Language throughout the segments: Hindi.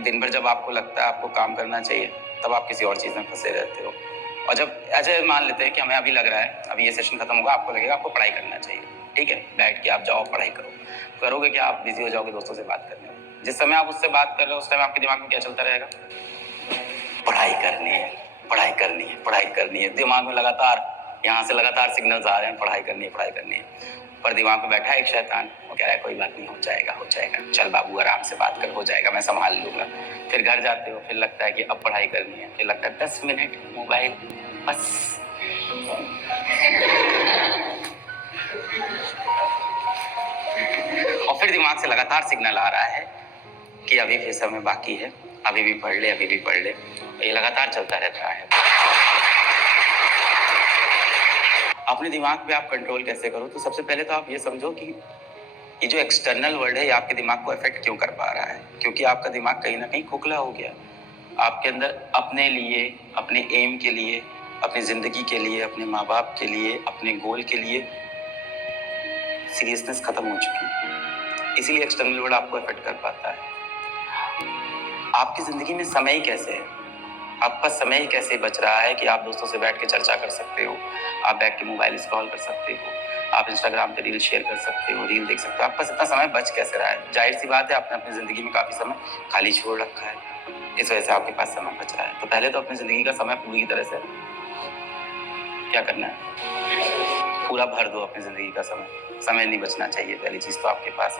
दिन भर जब आपको लगता है आपको काम करना चाहिए, तब आप किसी और चीज़ में फंसे रहते हो। और जब ऐसे मान लेते हैं कि हमें अभी लग रहा है, अभी ये सेशन खत्म होगा, आपको लगेगा आपको पढ़ाई करना चाहिए, ठीक है, बैठ के आप जाओ पढ़ाई करो। करोगे क्या? आप बिजी हो जाओगे दोस्तों से बात करने में। जिस समय आप उससे बात कर रहे हो उस टाइम आपके दिमाग में क्या चलता रहेगा? पढ़ाई करनी है, पढ़ाई करनी है, पढ़ाई करनी है। दिमाग में लगातार यहाँ से लगातार सिग्नल्स आ रहे हैं, पढ़ाई करनी है, पढ़ाई करनी है। पर दिमाग में बैठा है एक शैतान, वो कह रहा है कोई बात नहीं, हो जाएगा, हो जाएगा, चल बाबू आराम से बात कर, हो जाएगा, मैं संभाल लूंगा। फिर घर जाते हो, फिर लगता है कि अब पढ़ाई करनी है, फिर लगता है 10 मिनट मोबाइल बस। और फिर दिमाग से लगातार सिग्नल आ रहा है कि अभी भी समय बाकी है, अभी भी पढ़ ले, अभी भी पढ़ ले। ये लगातार चलता रहता है। अपने दिमाग पे आप कंट्रोल कैसे करो? तो सबसे पहले तो आप ये समझो कि ये जो एक्सटर्नल वर्ल्ड है ये आपके दिमाग को अफेक्ट क्यों कर पा रहा है? क्योंकि आपका दिमाग कहीं ना कहीं खोखला हो गया। आपके अंदर अपने लिए, अपने एम के लिए, अपनी जिंदगी के लिए, अपने माँ बाप के लिए, अपने गोल के लिए सीरियसनेस खत्म हो चुकी है। इसीलिए एक्सटर्नल वर्ल्ड आपको अफेक्ट कर पाता है। आपकी जिंदगी में समय कैसे है? आपका समय कैसे बच रहा है कि आप दोस्तों से बैठ के चर्चा कर सकते हो, आप बैठ के मोबाइल स्क्रॉल कर सकते हो, आप इंस्टाग्राम पे रील शेयर कर सकते हो, रील देख सकते हो। आपका इतना समय बच कैसे रहा है? जाहिर सी बात है आपने अपनी जिंदगी में काफी समय खाली छोड़ रखा है, इस वजह से आपके पास समय बच रहा है। तो पहले तो अपनी जिंदगी का समय पूरी तरह से क्या करना है, पूरा भर दो अपनी जिंदगी का समय नहीं बचना चाहिए। पहली चीज तो आपके पास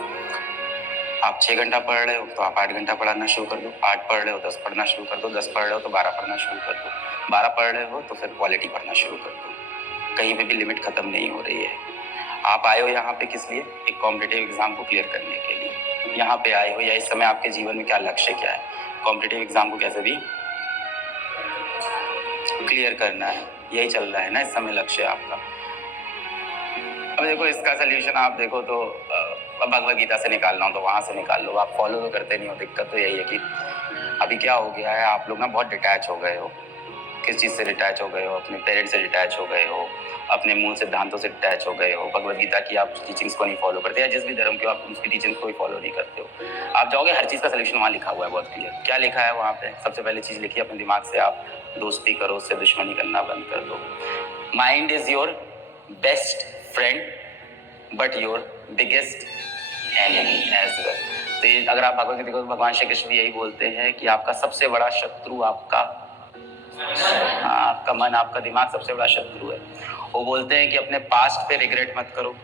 आप 6 घंटा पढ़ रहे हो तो आप 8 घंटा पढ़ना शुरू कर दो, 8 पढ़ रहे हो 10 पढ़ना शुरू कर दो, 10 पढ़ रहे हो तो 12 पढ़ना शुरू कर दो, 12 पढ़ रहे हो तो फिर क्वालिटी पढ़ना शुरू कर दो। कहीं पे भी लिमिट खत्म नहीं हो रही है। आप आए हो यहाँ पे किस लिए? एक कॉम्पिटिटिव एग्जाम को क्लियर करने के लिए यहाँ पे आए हो, या इस समय आपके जीवन में क्या लक्ष्य क्या है? कॉम्पिटिटिव एग्जाम को कैसे भी क्लियर करना है, यही चल रहा है ना इस समय लक्ष्य आपका। अब देखो इसका सोल्यूशन आप देखो तो भगवद गीता से निकालना हो तो वहां से निकाल लो, आप फॉलो तो करते नहीं हो। दिक्कत तो यही है कि अभी क्या हो गया है, आप लोग ना बहुत डिटैच हो गए हो। किस चीज़ से डिटैच हो गए हो? अपने पेरेंट्स से डिटैच हो गए हो, अपने मूल सिद्धांतों से डिटैच हो गए हो। भगवद गीता की आप टीचिंग्स को नहीं फॉलो करते, या जिस भी धर्म के हो आप उसकी टीचिंग्स को भी फॉलो नहीं करते हो। आप जाओगे हर चीज़ का सोल्यूशन वहाँ लिखा हुआ है बहुत क्लियर। क्या लिखा है वहाँ पे? सबसे पहले चीज़ लिखी अपने दिमाग से आप दोस्ती करो, उससे दुश्मनी करना बंद कर दो। Mind is your best friend but your biggest enemy as well. तो ये अगर आप भगवद गीता को, भगवान श्री कृष्ण यही बोलते हैं कि आपका सबसे बड़ा शत्रु आपका मन, आपका दिमाग सबसे बड़ा शत्रु है। वो बोलते हैं कि अपने पास्ट पे रिग्रेट मत करो,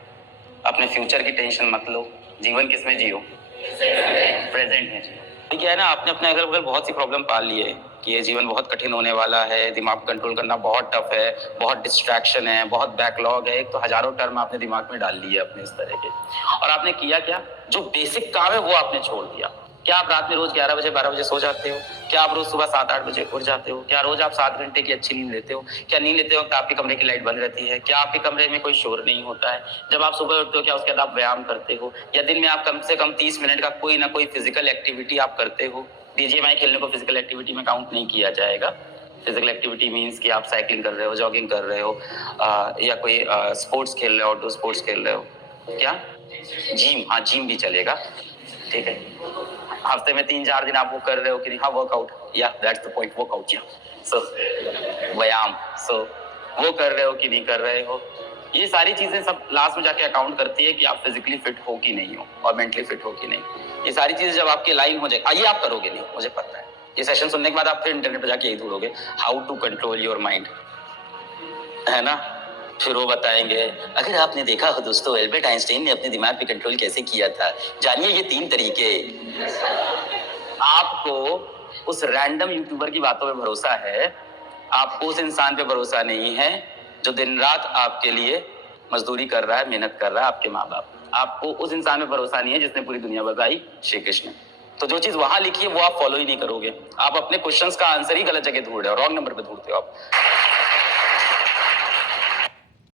अपने फ्यूचर की टेंशन मत लो। जीवन किसमें जियो? प्रेजेंट में जियो। तो क्या है ना, आपने अपने अगल बगल बहुत सी प्रॉब्लम पाल ली है कि ये जीवन बहुत कठिन होने वाला है, दिमाग को कंट्रोल करना बहुत टफ है, बहुत डिस्ट्रैक्शन है, बहुत बैकलॉग है। एक तो हजारों टर्म आपने दिमाग में डाल लिए अपने इस तरह के, और आपने किया क्या? जो बेसिक काम है वो आपने छोड़ दिया। क्या आप रात में रोज 11 बजे 12 बजे सो जाते हो? क्या आप रोज सुबह 7-8 बजे उठ जाते हो? क्या रोज आप 7 घंटे की अच्छी नींद लेते हो? क्या नींद लेते हो तो आपके कमरे की लाइट बंद रहती है? क्या आपके कमरे में कोई शोर नहीं होता है? जब आप सुबह उठते हो क्या उसके बाद आप व्यायाम करते हो? या दिन में आप कम से कम 30 मिनट का कोई ना कोई फिजिकल एक्टिविटी आप करते हो? बीजीएमआई खेलने को फिजिकल एक्टिविटी में काउंट नहीं किया जाएगा। फिजिकल एक्टिविटी मीन्स कि आप साइकिलिंग कर रहे हो, जॉगिंग कर रहे हो, या कोई स्पोर्ट्स खेल रहे हो, आउटडोर स्पोर्ट्स खेल रहे हो। क्या? जिम? हाँ, जिम भी चलेगा, ठीक है। हफ्ते में 3-4 दिन आप वो कर रहे हो कि नहीं? हाँ, वर्कआउट, या दैट्स द पॉइंट, वर्कआउट, या सो व्यायाम, सो वो कर रहे हो कि नहीं कर रहे हो? ये सारी चीजें सब लास्ट में जाके अकाउंट करती है कि आप फिजिकली फिट हो कि नहीं हो और मेंटली फिट हो कि नहीं। ये सारी चीजें जब आपकी लाइन हो जाएगी, ये आप करोगे नहीं, मुझे पता है। ये सेशन सुनने के बाद आप फिर इंटरनेट पे जाके यही ढूंढोगे, how to control your mind, है ना? फिर वो बताएंगे। अगर आपने देखा हो दोस्तों, एल्बर्ट आइंस्टाइन ने अपने दिमाग पे कंट्रोल कैसे किया था, जानिए ये 3 तरीके। आपको उस रैंडम यूट्यूबर की बातों पे भरोसा है, आपको उस इंसान पे भरोसा नहीं है जो दिन रात आपके लिए मजदूरी कर रहा है, मेहनत कर रहा है, आपके माँ बाप। आपको उस इंसान पे भरोसा नहीं है जिसने पूरी दुनिया बताई, श्री कृष्ण। तो जो चीज वहां लिखी है वो आप फॉलो ही नहीं करोगे। आप अपने क्वेश्चंस का आंसर ही गलत जगह ढूंढ रहे हो, रॉन्ग नंबर पे ढूंढते हो आप।